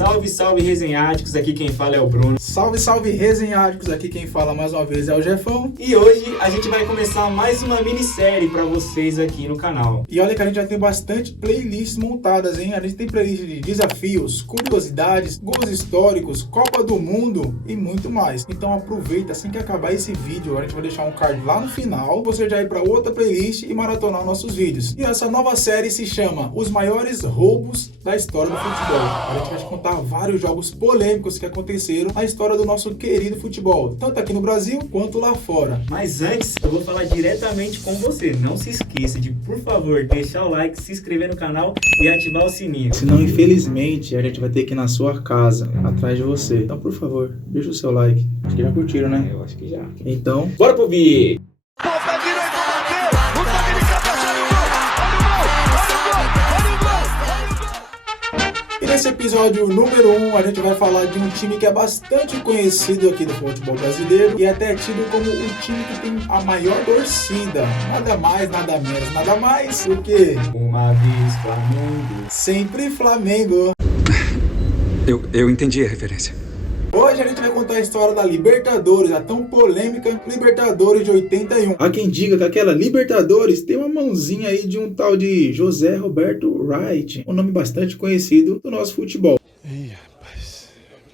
Salve, salve resenháticos, aqui quem fala é o Bruno. Salve, salve resenháticos, aqui quem fala mais uma vez é o Jefão. E hoje a gente vai começar mais uma minissérie pra vocês aqui no canal. E olha que a gente já tem bastante playlists montadas, hein? A gente tem playlist de desafios, curiosidades, gols históricos, Copa do Mundo e muito mais. Então aproveita, assim que acabar esse vídeo, a gente vai deixar um card lá no final, você já ir pra outra playlist e maratonar nossos vídeos. E essa nova série se chama Os Maiores Roubos da História do Futebol. A gente vai te contar vários jogos polêmicos que aconteceram na história do nosso querido futebol, tanto aqui no Brasil quanto lá fora. Mas antes, eu vou falar diretamente com você. Não se esqueça de, por favor, deixar o like, se inscrever no canal e ativar o sininho. Senão, infelizmente, a gente vai ter que ir na sua casa, atrás de você. Então, por favor, deixa o seu like. Acho que já curtiram, né? Eu acho que já. Então, Bora pro vídeo! nesse episódio número 1, a gente vai falar de um time que é bastante conhecido aqui do futebol brasileiro e até tido como o time que tem a maior torcida. Nada mais, nada menos, nada mais do que... Uma vez Flamengo. Sempre Flamengo. Eu entendi a referência. Hoje a gente vai contar a história da Libertadores, a tão polêmica Libertadores de 81. Há quem diga que aquela Libertadores tem uma mãozinha aí de um tal de José Roberto Wright, um nome bastante conhecido do nosso futebol.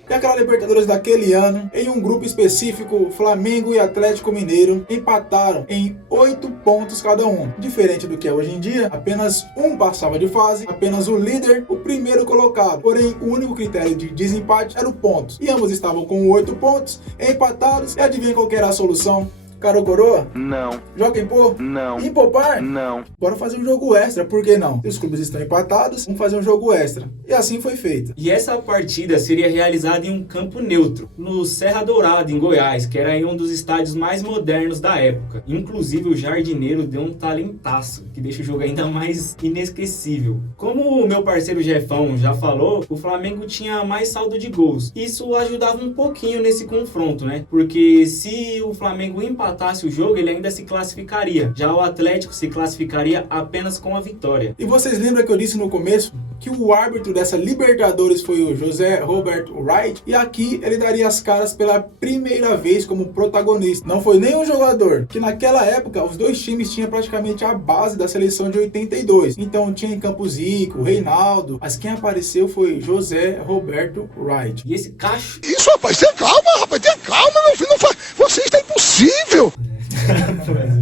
E aquela Libertadores daquele ano, em um grupo específico, Flamengo e Atlético Mineiro empataram em 8 pontos cada um. Diferente do que é hoje em dia, apenas um passava de fase, apenas o líder, o primeiro colocado. Porém, o único critério de desempate era o ponto. E ambos estavam com 8 pontos, empatados, e adivinha qual que era a solução? Caro Coroa? Não. Joga em pôr? Não. Em poupar? Não. Bora fazer um jogo extra, por que não? Se os clubes estão empatados, vamos fazer um jogo extra. E assim foi feito. E essa partida seria realizada em um campo neutro, no Serra Dourada, em Goiás, que era aí um dos estádios mais modernos da época. Inclusive, o jardineiro deu um talentaço, que deixa o jogo ainda mais inesquecível. Como o meu parceiro Jefão já falou, o Flamengo tinha mais saldo de gols. Isso ajudava um pouquinho nesse confronto, né? Porque se o Flamengo empatasse o jogo, ele ainda se classificaria. Já o Atlético se classificaria apenas com a vitória. E vocês lembram que eu disse no começo que o árbitro dessa Libertadores foi o José Roberto Wright? E aqui ele daria as caras pela primeira vez como protagonista. Não foi nenhum jogador, que naquela época os dois times tinham praticamente a base da seleção de 82. Então tinha em campo Zico, Reinaldo, mas quem apareceu foi José Roberto Wright. E esse cacho... Isso, rapaz, tenha calma, meu filho, não faz... Você está impossível!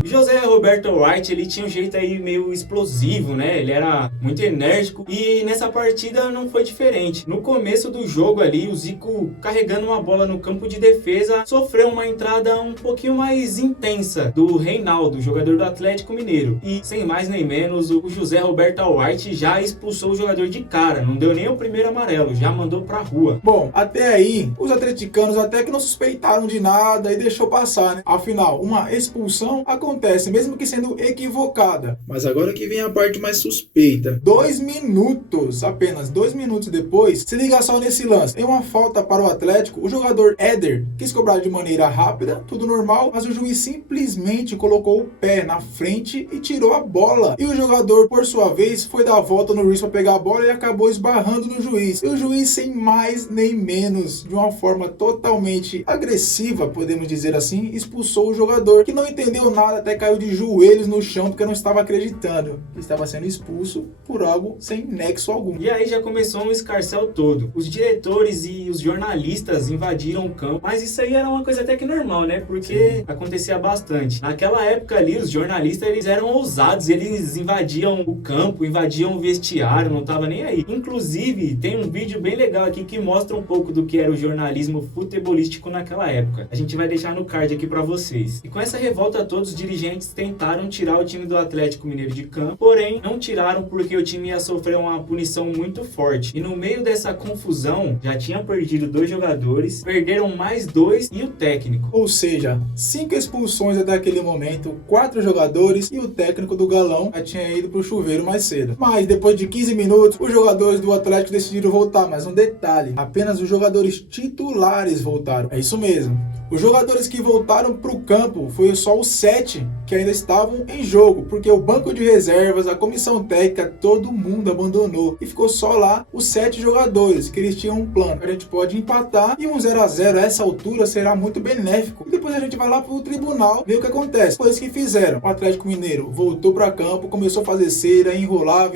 O José Roberto Wright, ele tinha um jeito aí meio explosivo, né? Ele era muito enérgico e nessa partida não foi diferente. No começo do jogo ali, o Zico, carregando uma bola no campo de defesa, sofreu uma entrada um pouquinho mais intensa do Reinaldo, jogador do Atlético Mineiro. E sem mais nem menos, o José Roberto Wright já expulsou o jogador de cara, não deu nem o primeiro amarelo, já mandou pra rua. Bom, até aí, os atleticanos até que não suspeitaram de nada e deixou passar, né? Afinal, uma expulsão acontece, mesmo que sendo equivocada. Mas agora que vem a parte mais suspeita. 2 minutos, apenas 2 minutos depois, se liga só nesse lance. Em uma falta para o Atlético, o jogador Éder quis cobrar de maneira rápida, tudo normal, mas o juiz simplesmente colocou o pé na frente e tirou a bola. E o jogador, por sua vez, foi dar a volta no juiz para pegar a bola e acabou esbarrando no juiz. E o juiz, sem mais nem menos, de uma forma totalmente agressiva, podemos dizer assim, expulsou o jogador, que não entendeu nada, até caiu de joelhos no chão porque não estava acreditando que estava sendo expulso por algo sem nexo algum. E aí já começou um escarcéu todo. Os diretores e os jornalistas invadiram o campo, mas isso aí era uma coisa até que normal, né? Porque acontecia bastante. Naquela época ali, os jornalistas, eles eram ousados, eles invadiam o campo, invadiam o vestiário, não tava nem aí. Inclusive, tem um vídeo bem legal aqui que mostra um pouco do que era o jornalismo futebolístico naquela época. A gente vai deixar no card aqui pra vocês. E com essa revolta toda, os dirigentes tentaram tirar o time do Atlético Mineiro de campo, porém não tiraram porque o time ia sofrer uma punição muito forte. E no meio dessa confusão, já tinham perdido 2 jogadores, perderam mais 2 e o técnico. Ou seja, 5 expulsões até aquele momento, 4 jogadores e o técnico do Galão já tinha ido pro chuveiro mais cedo. Mas depois de 15 minutos, os jogadores do Atlético decidiram voltar, mas um detalhe, apenas os jogadores titulares voltaram. É isso mesmo. Os jogadores que voltaram para o campo foi só os 7 que ainda estavam em jogo, porque o banco de reservas, a comissão técnica, todo mundo abandonou e ficou só lá os 7 jogadores, que eles tinham um plano. A gente pode empatar e um 0 a 0 a essa altura será muito benéfico. E depois a gente vai lá pro tribunal ver o que acontece. Foi isso que fizeram. O Atlético Mineiro voltou para campo, começou a fazer cera, enrolava,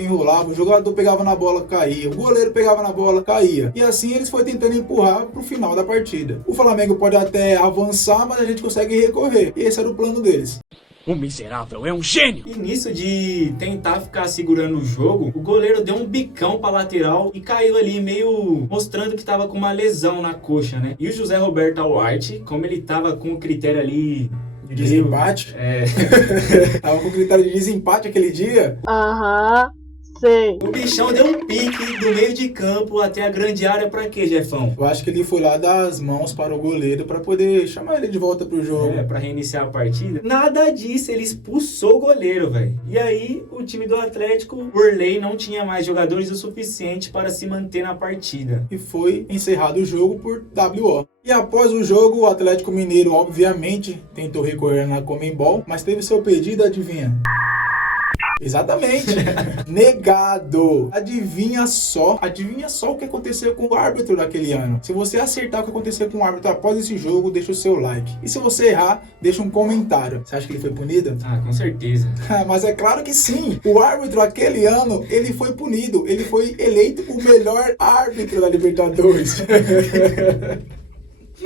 o jogador pegava na bola, caía, o goleiro pegava na bola, caía. E assim eles foram tentando empurrar pro final da partida. O Flamengo pode até avançar, mas a gente consegue recorrer. E esse era o plano deles. O miserável é um gênio! E nisso de tentar ficar segurando o jogo, o goleiro deu um bicão pra lateral e caiu ali meio mostrando que tava com uma lesão na coxa, né? E o José Roberto Alwart, como ele tava com o critério ali De desempate? Tava com critério de desempate aquele dia? Aham, sei. O bichão deu um pique do meio de campo até a grande área pra quê, Jefão? Eu acho que ele foi lá dar as mãos para o goleiro para poder chamar ele de volta pro jogo. Pra reiniciar a partida. Nada disso, ele expulsou o goleiro, velho. E aí, o time do Atlético, por lei, não tinha mais jogadores o suficiente para se manter na partida. E foi encerrado o jogo por WO. E após o jogo, o Atlético Mineiro, obviamente, tentou recorrer na Conmebol, mas teve seu pedido, adivinha? Exatamente, negado. Adivinha só o que aconteceu com o árbitro daquele ano. Se você acertar o que aconteceu com o árbitro após esse jogo, deixa o seu like. E se você errar, deixa um comentário. Você acha que ele foi punido? Ah, com certeza. Mas é claro que sim. O árbitro aquele ano, ele foi punido. Ele foi eleito o melhor árbitro da Libertadores.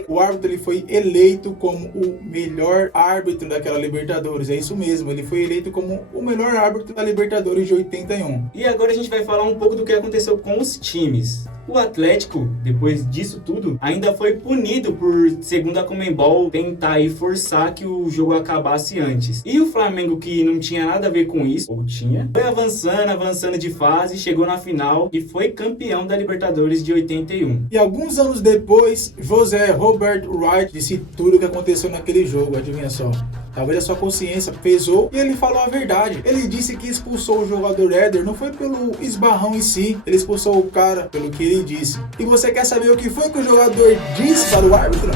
O árbitro ele foi eleito como o melhor árbitro daquela Libertadores. É isso mesmo, ele foi eleito como o melhor árbitro da Libertadores de 81. E agora a gente vai falar um pouco do que aconteceu com os times. O Atlético, depois disso tudo, ainda foi punido por, segundo a Conmebol, tentar aí forçar que o jogo acabasse antes. E o Flamengo, que não tinha nada a ver com isso, ou tinha, foi avançando de fase, chegou na final e foi campeão da Libertadores de 81. E alguns anos depois, José Robert Wright disse tudo o que aconteceu naquele jogo, adivinha só. Talvez a sua consciência pesou e ele falou a verdade. Ele disse que expulsou o jogador Éder não foi pelo esbarrão em si, ele expulsou o cara pelo que ele disse. E você quer saber o que foi que o jogador disse para o árbitro?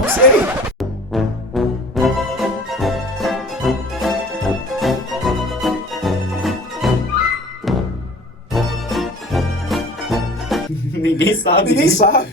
Não sei. Ninguém sabe. Ninguém sabe.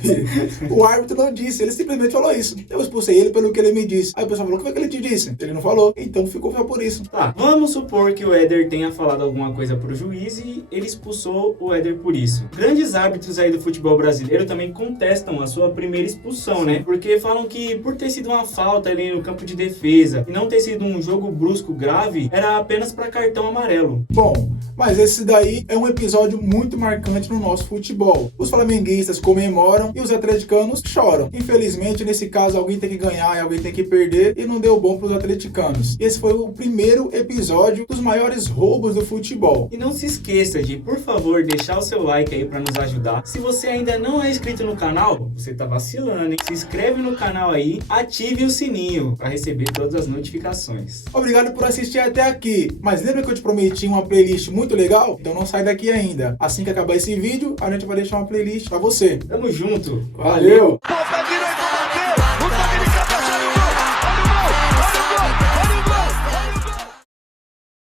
O árbitro não disse, ele simplesmente falou isso. Eu expulsei ele pelo que ele me disse. Aí o pessoal falou, o que foi que ele te disse? Ele não falou, então ficou só por isso. Tá, vamos supor que o Éder tenha falado alguma coisa pro juiz e ele expulsou o Éder por isso. Grandes árbitros aí do futebol brasileiro também contestam a sua primeira expulsão, né? Porque falam que por ter sido uma falta ali no campo de defesa e não ter sido um jogo brusco grave, era apenas para cartão amarelo. Bom, mas esse daí é um episódio muito marcante no nosso futebol. Os flamenguistas comemoram e os atleticanos choram. Infelizmente, nesse caso, alguém tem que ganhar e alguém tem que perder e não deu bom para os atleticanos. Esse foi o primeiro episódio dos maiores roubos do futebol. E não se esqueça de, por favor, deixar o seu like aí para nos ajudar. Se você ainda não é inscrito no canal, você tá vacilando, hein? Se inscreve no canal aí, ative o sininho para receber todas as notificações. Obrigado por assistir até aqui. Mas lembra que eu te prometi uma playlist muito legal? Então não sai daqui ainda. Assim que acabar esse vídeo, a gente vai deixar uma playlist para você. Tamo junto. Valeu!